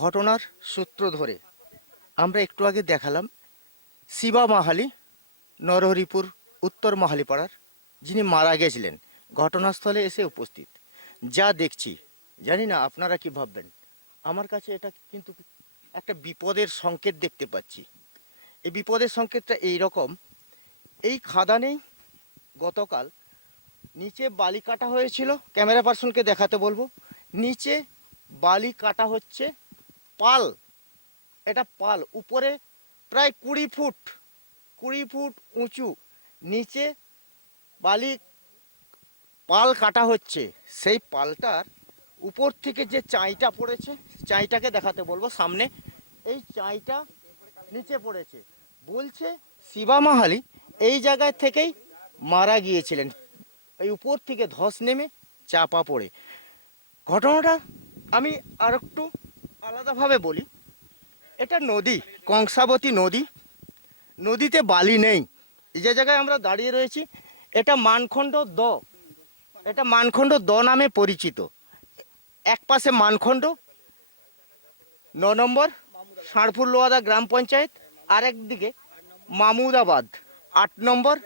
ঘটনার সূত্র ধরে আমরা একটু আগে দেখালাম শিবা মাহালি, নরহরিপুর উত্তর মাহালিপাড়ার, যিনি মারা গেছিলেন, ঘটনাস্থলে এসে উপস্থিত। যা দেখছি জানি না আপনারা কি ভাববেন, আমার কাছে এটা কিন্তু একটা বিপদের সংকেত দেখতে পাচ্ছি। এই বিপদের সংকেতটা এই রকম, এই খাদানেই গতকাল নিচে বালি কাটা হয়েছিল। ক্যামেরা পার্সনকে দেখাতে বলবো, নিচে বালি কাটা হচ্ছে, পাল, এটা পাল উপরে প্রায় 20 ফুট উঁচু, নিচে বালি পাল কাটা হচ্ছে। সেই পালটার উপর থেকে যে চাঁইটা পড়েছে, চাঁইটাকে দেখাতে বলবো সামনে, এই চাঁইটা নিচে পড়েছে। বলছে শিবা মাহালি এই জায়গায় থেকেই মারা গিয়েছিলেন, এই উপর থেকে ধস নেমে চাপা পড়ে। ঘটনাটা আমি আর একটু আলাদাভাবে বলি। এটা নদী, কংসাবতী নদী, নদীতে বালি নেই। এই যে জায়গায় আমরা দাঁড়িয়ে রয়েছি, এটা মানখণ্ড দ, এটা মানখণ্ড দ নামে পরিচিত। এক পাশে মানখণ্ড 9 নম্বর ষাঁড়পুর লোহাদা গ্রাম পঞ্চায়েত, আর একদিকে মামুদাবাদ 8 নম্বর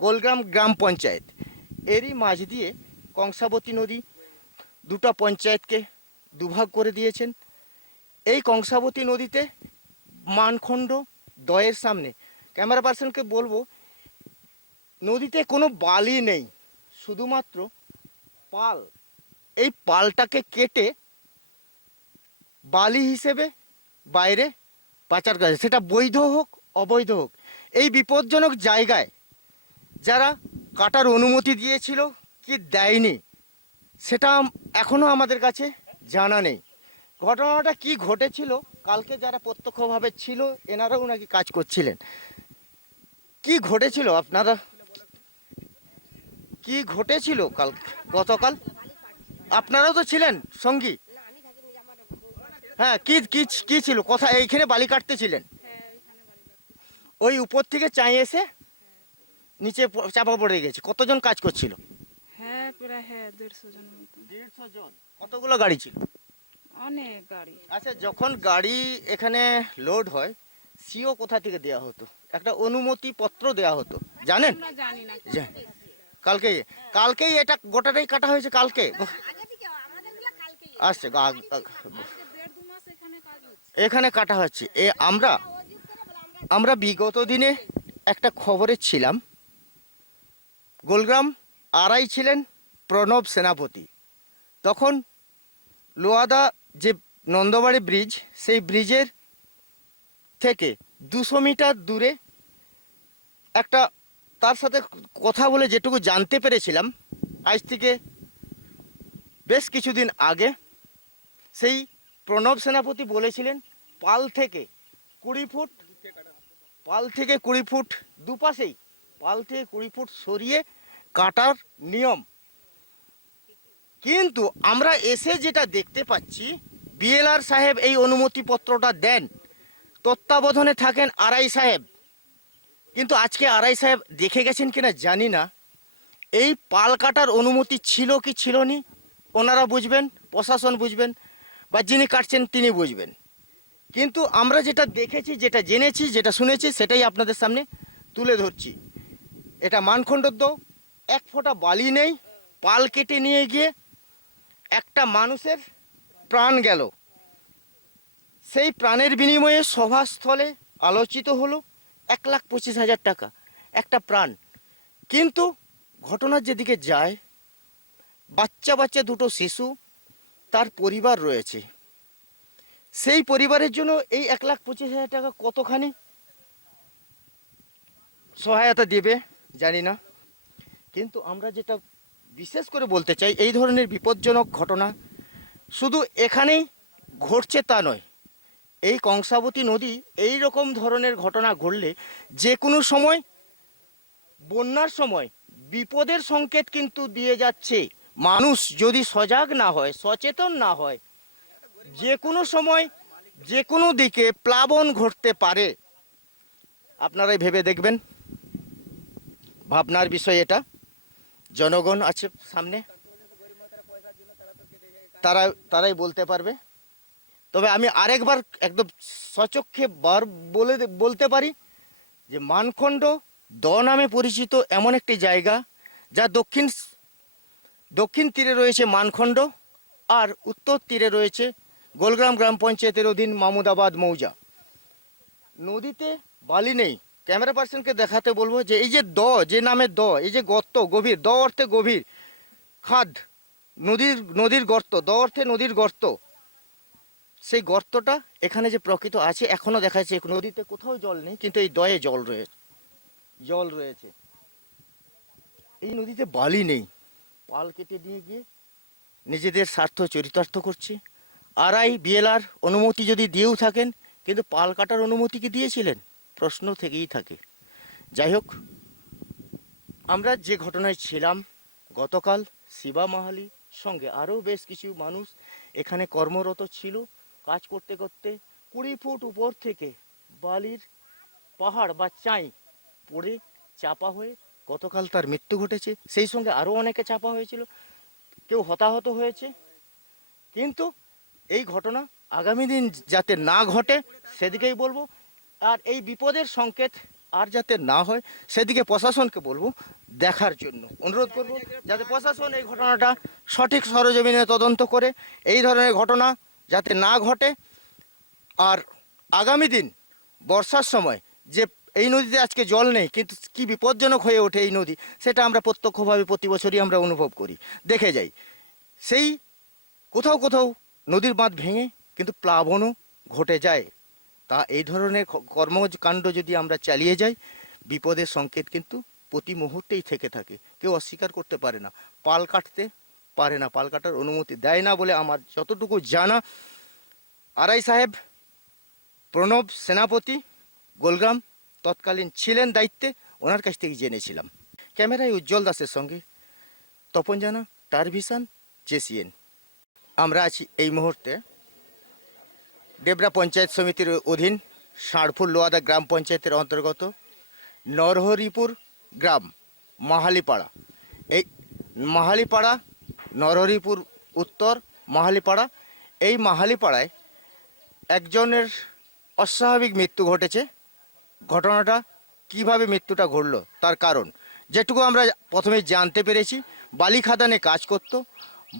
গোলগ্রাম গ্রাম পঞ্চায়েত। এরই মাঝ দিয়ে কংসাবতী নদী দুটো পঞ্চায়েতকে দুভাগ করে দিয়েছেন। এই কংসাবতী নদীতে মানখণ্ড দয়ের সামনে, ক্যামেরা পার্সনকে বলবো, নদীতে কোনো বালি নেই, শুধুমাত্র পাল। এই পালটাকে কেটে বালি হিসেবে বাইরে পাচার করা যায়, সেটা বৈধ হোক অবৈধ হোক। এই বিপজ্জনক জায়গায় যারা কাটার অনুমতি দিয়েছিল কি দেয়নি, সেটা এখনো আমাদের কাছে জানা নেই। ঘটনাটা কি ঘটেছিল, কালকে যারা প্রত্যক্ষভাবে ছিল এনারাও নাকি কাজ করছিলেন। কি ঘটেছিল, আপনারা কি ঘটেছিল কাল, গতকাল আপনারাও তো ছিলেন সঙ্গী? হ্যাঁ, কি কি কি ছিল কথা? এইখানে বালি কাটতে ছিলেন, ওই উপর থেকে চাই এসে নিচে চাপা পড়ে গেছে। কতজন কাজ করছিল? হ্যাঁ, প্রায় 150 জন মতো। 150 জন। কতগুলো গাড়ি ছিল? অনেক গাড়ি। আচ্ছা, যখন গাড়ি এখানে লোড হয়, সিও কোথা থেকে দেয়া হতো? একটা অনুমতি পত্র দেয়া হতো, জানেন? আমরা জানি না। কালকেই কালকেই এটা গোটাটাই কাটা হয়েছে কালকে। আচ্ছা, দেড় দু মাস এখানে কাজ হচ্ছে। এখানে কাটা হচ্ছে। আমরা আমরা বিগত দিনে একটা খবরে ছিলাম, গোলগ্রাম আরআই ছিলেন প্রণব সেনাপতি। তখন লোহাদা যে নন্দবাড়ি ব্রিজ, সেই ব্রিজের থেকে 200 মিটার দূরে একটা, তার সাথে কথা বলে যেটুকু জানতে পেরেছিলাম আজ থেকে বেশ কিছুদিন আগে, সেই প্রণব সেনাপতি বলেছিলেন পাল থেকে 20 ফুট, পাল থেকে 20 ফুট দুপাশেই, পাল থেকে 20 ফুট সরিয়ে কাটার নিয়ম। কিন্তু আমরা এসে যেটা দেখতে পাচ্ছি, বিএলআর সাহেব এই অনুমতিপত্রটা দেন, তত্ত্বাবধানে থাকেন আরআই সাহেব। কিন্তু আজকে আরআই সাহেব দেখে গেছেন কিনা জানি না, এই পাল কাটার অনুমতি ছিল কি ছিল নি ওনারা বুঝবেন, প্রশাসন বুঝবেন, বা যিনি কাটছেন তিনি বুঝবেন। কিন্তু আমরা যেটা দেখেছি, যেটা জেনেছি, যেটা শুনেছি, সেটাই আপনাদের সামনে তুলে ধরছি। এটা মানখণ্ডদ্য, 1 ফোঁটা বালি নেই, পাল কেটে নিয়ে গিয়ে একটা মানুষের প্রাণ গেল। সেই প্রাণের বিনিময়ে সভাস্থলে আলোচিত হলো 1,25,000 টাকা, একটা প্রাণ। কিন্তু ঘটনার যেদিকে যায়, বাচ্চা বাচ্চা দুটো শিশু, তার পরিবার রয়েছে, সেই পরিবারের জন্য এই 1,25,000 টাকা কতখানি সহায়তা দেবে জানি না। কিন্তু আমরা যেটা বিশেষ করে বলতে চাই, এই ধরনের বিপজ্জনক ঘটনা শুধু এখানেই ঘটছে তা নয়। এই কংসাবতী নদী এই রকম ধরনের ঘটনা ঘটলে যে কোনো সময়, বন্যার সময় বিপদের সংকেত কিন্তু দিয়ে যাচ্ছে। মানুষ যদি সজাগ না হয়, সচেতন না হয়, যে কোনো সময় যে কোনো দিকে প্লাবন ঘটতে পারে। আপনারাই ভেবে দেখবেন, ভাবনার বিষয় এটা। জনগণ আছে সামনে, তারাই বলতে পারবে। তবে আমি আরেকবার একদম সচক্ষে বলতে পারি যে মানখন্ড দ নামে পরিচিত এমন একটি জায়গা, যা দক্ষিণ তীরে রয়েছে মানখন্ড, আর উত্তর তীরে রয়েছে গোলগ্রাম গ্রাম পঞ্চায়েতের অধীন মামুদাবাদ মৌজা। নদীতে বালি নেই। ক্যামেরা পার্সনকে দেখাতে বলবো যে এই যে যে নামে এই যে গর্ত, গভীর, অর্থে গভীর, খাদ, নদীর গর্ত, অর্থে নদীর গর্ত, সেই গর্তটা এখানে যে প্রকৃত আছে এখনো দেখা যাচ্ছে। নদীতে কোথাও জল নেই, কিন্তু এই দয়ে জল রয়েছে। এই নদীতে বালি নেই। পাল কেটে নিয়ে গিয়ে নিজেদের স্বার্থ চরিতার্থ করছে। আরআই বিএলআর অনুমতি যদি দিয়েও থাকেন, কিন্তু পাল কাটার অনুমতি কি দিয়েছিলেন? প্রশ্ন থেকেই থাকে। যাই হোক, আমরা যে ঘটনায় ছিলাম গতকাল, শিবা মাহালির সঙ্গে আরও বেশ কিছু মানুষ এখানে কর্মরত ছিল। কাজ করতে করতে 20 ফুট উপর থেকে বালির পাহাড় বা চাই পড়ে চাপা হয়ে গতকাল তার মৃত্যু ঘটেছে। সেই সঙ্গে আরও অনেকে চাপা হয়েছিল, কেউ হতাহত হয়েছে। কিন্তু এই ঘটনা আগামী দিন যাতে না ঘটে সেদিকেই বলবো। আর এই বিপদের সংকেত আর যাতে না হয় সেদিকে প্রশাসনকে বলবো দেখার জন্য অনুরোধ করব, যাতে প্রশাসন এই ঘটনাটা সঠিক সরজমিনে তদন্ত করে এই ধরনের ঘটনা যাতে না ঘটে। আর আগামী দিন বর্ষার সময় যে এই নদীতে আজকে জল নেই, কিন্তু কি বিপজ্জনক হয়ে ওঠে এই নদী, সেটা আমরা প্রত্যক্ষভাবে প্রতি বছরই আমরা অনুভব করি, দেখে যাই। সেই কোথাও কোথাও নদীর বাঁধ ভেঙে কিন্তু প্লাবনও ঘটে যায়। তা এই ধরনের কর্মকাণ্ড যদি আমরা চালিয়ে যাই, বিপদের সংকেত কিন্তু প্রতি মুহূর্তেই থেকে থাকে। কেউ অস্বীকার করতে পারে না, পাল কাটতে পারে না, পাল কাটার অনুমতি দেয় না বলে আমার যতটুকু জানা। আরআই সাহেব প্রণব সেনাপতি গোলগ্রাম তৎকালীন ছিলেন দায়িত্বে, ওনার কাছ থেকে জেনেছিলাম। ক্যামেরায় উজ্জ্বল দাসের সঙ্গে তপন জানা, টারভিশন, জেসিএন। আমরা আছি এই মুহূর্তে ডেবরা পঞ্চায়েত সমিতির অধীন ষাঁড়ফুল লোয়াদা গ্রাম পঞ্চায়েতের অন্তর্গত নরহরিপুর গ্রাম মাহালিপাড়া। এই মাহালিপাড়া, নরহরিপুর উত্তর মাহালিপাড়া, এই মাহালিপাড়ায় একজনের অস্বাভাবিক মৃত্যু ঘটেছে। ঘটনাটা কিভাবে মৃত্যুটা ঘটলো তার কারণ যেটুকু আমরা প্রথমে জানতে পেরেছি, বালি খাদানে কাজ করত,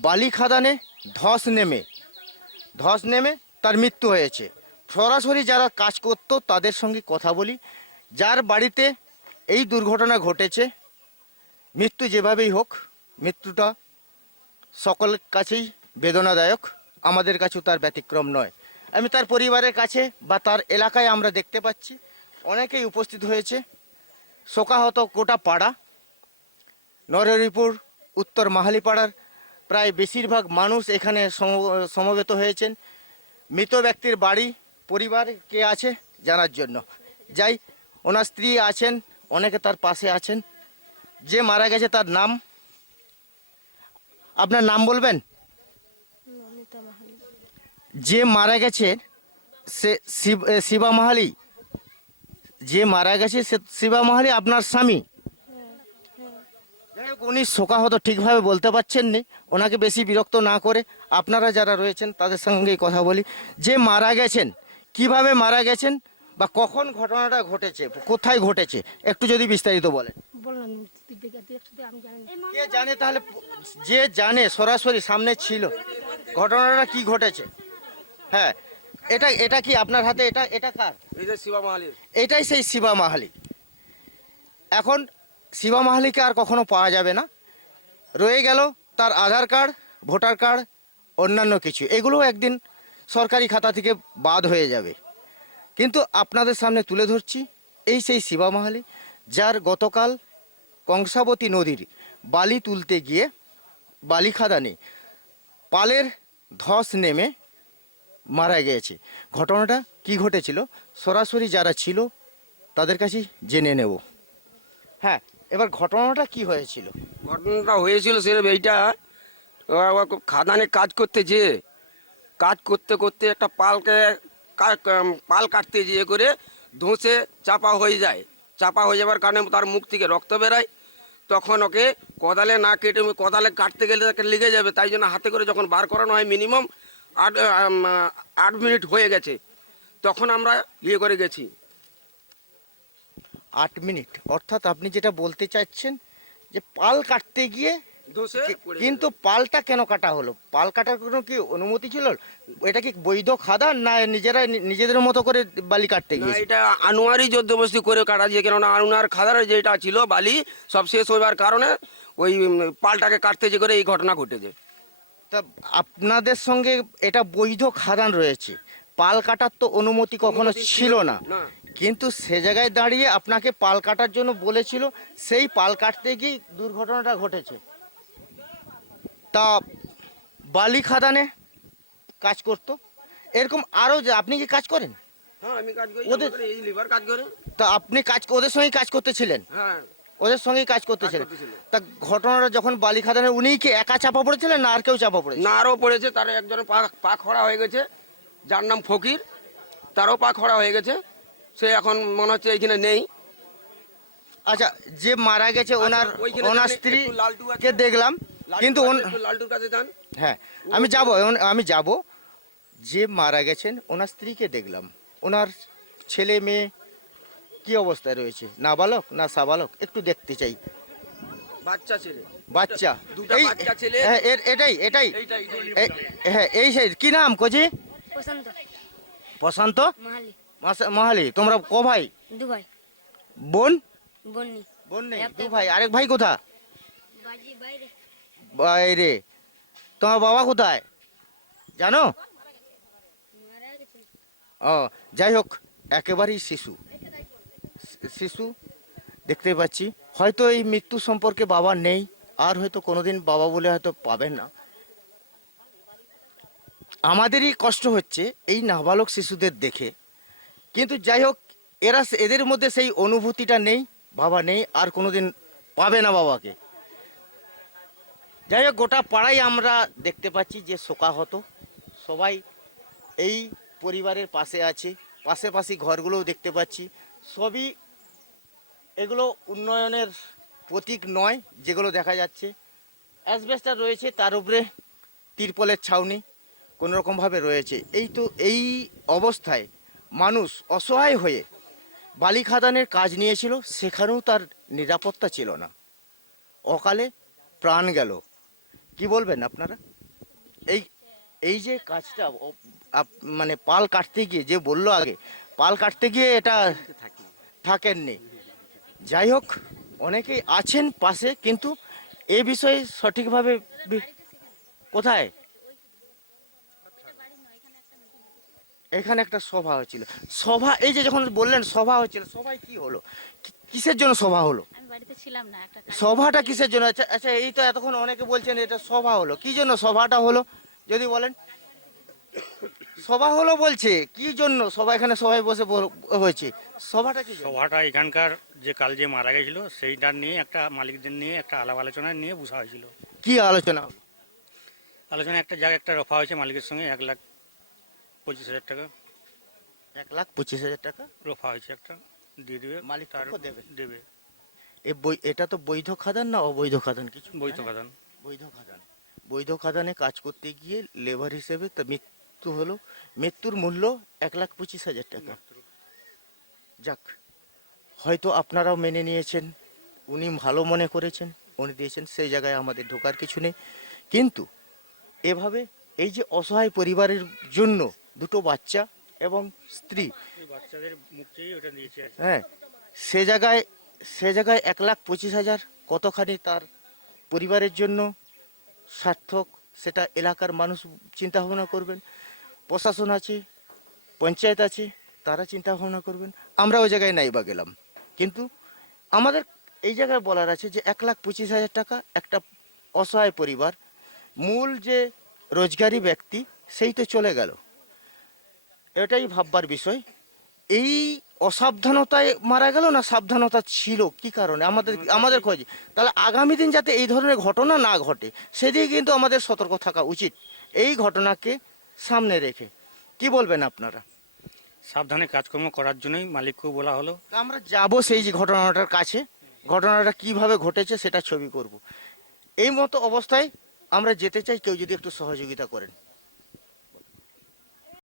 বালি খাদানে ধস নেমে তার মৃত্যু হয়েছে। সরাসরি যারা কাজ করত তাদের সঙ্গে কথা বলি, যার বাড়িতে এই দুর্ঘটনা ঘটেছে, মৃত্যু যেভাবেই হোক, মৃত্যুটা সকলের কাছেই বেদনাদায়ক, আমাদের কাছেও তার ব্যতিক্রম নয়। আমি তার পরিবারের কাছে বা তার এলাকায় আমরা দেখতে পাচ্ছি অনেকেই উপস্থিত হয়েছে। শোকাহত গোটা পাড়া, নরহরিপুর উত্তর মাহালিপাড়ার প্রায় বেশিরভাগ মানুষ এখানে সমবেত হয়েছেন মৃত ব্যক্তির বাড়ি পরিবার কে আছে জানার জন্য। যাই, ওনার স্ত্রী আছেন, অনেকে তার পাশে আছেন। যে মারা গেছে তার নাম, আপনার নাম বলবেন? যে মারা গেছে সে শিবা মাহালি, যে মারা গেছে সে শিবা মাহালি আপনার স্বামী? যাই হোক, উনি শোকাহত, ঠিকভাবে বলতে পারছেন নি, ওনাকে বেশি বিরক্ত না করে আপনারা যারা রয়েছেন তাদের সঙ্গেই কথা বলি। যে মারা গেছেন, কিভাবে মারা গেছেন বা কখন ঘটনাটা ঘটেছে, কোথায় ঘটেছে, একটু যদি বিস্তারিত বলেন। কে জানে তাহলে, যে জানে সরাসরি সামনে ছিল ঘটনাটা কি ঘটেছে। হ্যাঁ, এটা কি আপনার হাতে? এটা কার? এটা শিবা মাহালির। এটাই সেই শিবা মাহালি। এখন শিবা মাহালিকে আর কখনো পাওয়া যাবে না, রয়ে গেল তার আধার কার্ড, ভোটার কার্ড, অন্যান্য কিছু, এগুলো একদিন সরকারি খাতা থেকে বাদ হয়ে যাবে। কিন্তু আপনাদের সামনে তুলে ধরছি এই সেই শিবা মাহালি, যার গতকাল কংসাবতী নদীর বালি তুলতে গিয়ে বালি খাদানে পালের ধস নেমে মারা গিয়েছে। ঘটনাটা কি ঘটেছিল সরাসরি যারা ছিল তাদের কাছেই জেনে নেব। হ্যাঁ, এবার ঘটনাটা কি হয়েছিল? ঘটনাটা হয়েছিল সেরকম এইটা, খাদানে কাজ করতে করতে একটা পাল কাটতে গিয়ে করে ধসে চাপা হয়ে যায়। চাপা হয়ে যাওয়ার কারণে তার মুখ থেকে রক্ত বেরায়। তখন ওকে কোদালে না কেটে, কোদালে কাটতে গেলে তাকে লেগে যাবে, তাই জন্য হাতে করে যখন বার করানো হয় মিনিমাম 8 মিনিট হয়ে গেছে, তখন আমরা ইয়ে করে গেছি। 8 মিনিট অর্থাৎ আপনি যেটা বলতে চাচ্ছেন যে পাল কাটতে গিয়ে ধসে পড়ে কিন্তু পালটা কেন কাটা হলো? পাল কাটার কোনো কি অনুমতি ছিল? এটা কি বৈধ খাদান না নিজেরা নিজেদের মতো করে বালি কাটতে গেছে। না, গিয়েছে? এটা আনোয়ারি জবরদস্তি করে কাটা দিয়ে, কেননা আনোয়ার খাদার যেটা ছিল বালি সব শেষ হইবার কারণে ওই পালটাকে কাটতে যে করে এই ঘটনা ঘটেছে। তা আপনাদের সঙ্গে এটা বৈধ খাদান রয়েছে, পাল কাটার তো অনুমতি কখনো অনুমতি ছিল না, না। কিন্তু সে জায়গায় দাঁড়িয়ে আপনাকে পাল কাটার জন্য বলেছিল, সেই পাল কাটতে গিয়ে দুর্ঘটনাটা ঘটেছে। তা বালি খাদানে কাজ করতো এরকম আরও, যে আপনি কি কাজ করেন? হ্যাঁ, আমি কাজ করি, ওদের- আমাদের এই লিভার কাজ করে। তা আপনি ওদের সঙ্গেই কাজ করতেছিলেন? হ্যাঁ, ওদের সঙ্গেই কাজ করতেছিলেন। করতেছিল। তা ঘটনাটা যখন বালি খাদানে, উনি কি একা চাপা পড়েছিলেন না আর কেউ চাপা পড়েছে? না, আরও পড়েছে, তার একজনের পা খড়া হয়ে গেছে, যার নাম ফকির, তারও পা খড়া হয়ে গেছে, সে এখন মনে হচ্ছে এইখানে নেই। আচ্ছা, যে মারা গেছে ওনার ওইখানে ওনার যান, স্ত্রী একটু লালটু আছে। কে দেখলাম, কিন্তু লালটুর কাছে যান। হ্যাঁ আমি যাব, যে মারা গেছেন ওনার স্ত্রীকে দেখলাম, ওনার ছেলে মেয়ে কি অবস্থায় রয়েছে, নাবালক না সাবালক, একটু দেখতে চাই। বাচ্চা ছেলে, বাচ্চা, দুটা এই বাচ্চা ছেলে। হ্যাঁ, এটাই এইটাই হ্যাঁ, এই সেই কি নাম কোজি? পছন্দ প্রশান্ত মাহালি মাহালি। তোমরা ক ভাই? দুবাই বোন? বন্নি বোন নেই, একটা দু ভাই। আরেক ভাই কোথা? বাজি বাইরে বাইরে। তোমার বাবা কোথায় জানো? মারা গেছে ও, যাই হোক, একেবারেই শিশু দেখতে পাচ্ছি। হয়তো এই মৃত্যু সম্পর্কে বাবা নেই, আর হয়তো কোনোদিন বাবা বলে হয়তো পাবেন না। আমাদেরই কষ্ট হচ্ছে এই নাবালক শিশুদের দেখে, কিন্তু যাই হোক, এদের মধ্যে সেই অনুভূতিটা নেই, বাবা নেই, আর কোনোদিন পাবে না বাবাকে। যাই হোক, গোটা পাড়াই আমরা দেখতে পাচ্ছি যে শোকাহত, সবাই এই পরিবারের পাশে আছে। পাশাপাশি ঘরগুলোও দেখতে পাচ্ছি, সবই এগুলো উন্নয়নের প্রতীক নয় যেগুলো দেখা যাচ্ছে। অ্যাসবেস্টার রয়েছে, তার উপরে তিরপলের ছাউনি কোনোরকমভাবে রয়েছে। এই অবস্থায় মানুষ অসহায় হয়ে বালি খাদানের কাজ নিয়েছিল, সেখানেও তার নিরাপত্তা ছিল না, অকালে প্রাণ গেল। কি বলবেন আপনারা? এই যে কাজটা মানে পাল কাটতে গিয়ে, যে বললো আগে পাল কাটতে গিয়ে এটা থাকেননি। যাই হোক, অনেকেই আছেন পাশে, কিন্তু এ বিষয়ে সঠিকভাবে কোথায়? এখানে একটা সভা হয়েছিল। সভা, এই যে যখন বললেন সভা হয়েছিল, সভায় কি হলো? কিসের জন্য সভা হলো? আমি বাড়িতে ছিলাম না একটা সভাটা কিসের জন্য? আচ্ছা আচ্ছা, এই তো এতক্ষণ অনেকে বলছেন এটা সভা হলো, কি জন্য সভাটা হলো যদি বলেন? সভা হলো বলছে, কি জন্য সভা? এখানে সবাই বসে হয়েছে, সভাটা কি জন্য? সভাটা এখানকার যে কাল যে মারা গেছিল সেইটার নিয়ে একটা মালিকদের নিয়ে একটা আলাপ আলোচনা নিয়ে বসা হয়েছিল। কি আলোচনা? আলোচনা একটা জায়গায় একটা রফা হয়েছে মালিকের সঙ্গে 1,25,000 টাকা 1,25,000 টাকা রফা হয়েছে, একটা দিয়ে দেবে মালিক তার পক্ষ দেবে? দেবে এটা তো বৈধ খাদান না অবৈধ খাদান? কিছু বৈধ খাদান। বৈধ খাদান। বৈধ খাদানে কাজ করতে গিয়ে লেবার হিসেবে তা মৃত্যু হলো। মৃত্যুর মূল্য 1,25,000 টাকা। যাক, হয়তো আপনারাও মেনে নিয়েছেন, উনি ভালো মনে করেছেন, উনি দিয়েছেন, সেই জায়গায় আমাদের ঢোকার কিছু নেই। কিন্তু এভাবে এই যে অসহায় পরিবারের জন্য দুটো বাচ্চা এবং স্ত্রী, ওই বাচ্চাদের মুখেই ওটা দিয়েছে। হ্যাঁ, সে জায়গায় 1,25,000 কতখানি তার পরিবারের জন্য সার্থক, সেটা এলাকার মানুষ চিন্তা ভাবনা করবেন, প্রশাসন আছে, পঞ্চায়েত আছে, তারা চিন্তা ভাবনা করবেন। আমরা ওই জায়গায় নাই বা গেলাম, কিন্তু আমাদের এই জায়গায় বলার আছে যে 1,25,000 টাকা একটা অসহায় পরিবার, মূল যে রোজগারি ব্যক্তি সেই তো চলে গেল। এটাই ভাববার বিষয়। এই অসাবধানতায় মারা গেল না সাবধানতা ছিল, কি কারণে? আমাদের খোঁজ, তাহলে আগামী দিন যাতে এই ধরনের ঘটনা না ঘটে সেদিকে কিন্তু আমাদের সতর্ক থাকা উচিত, এই ঘটনাকে সামনে রেখে। কি বলবেন আপনারা? সাবধানে কাজকর্ম করার জন্যই মালিককেও বলা হলো। তা আমরা যাব সেই যে ঘটনাটার কাছে, ঘটনাটা কিভাবে ঘটেছে সেটা ছবি করব। এই মতো অবস্থায় আমরা যেতে চাই, কেউ যদি একটু সহযোগিতা করেন।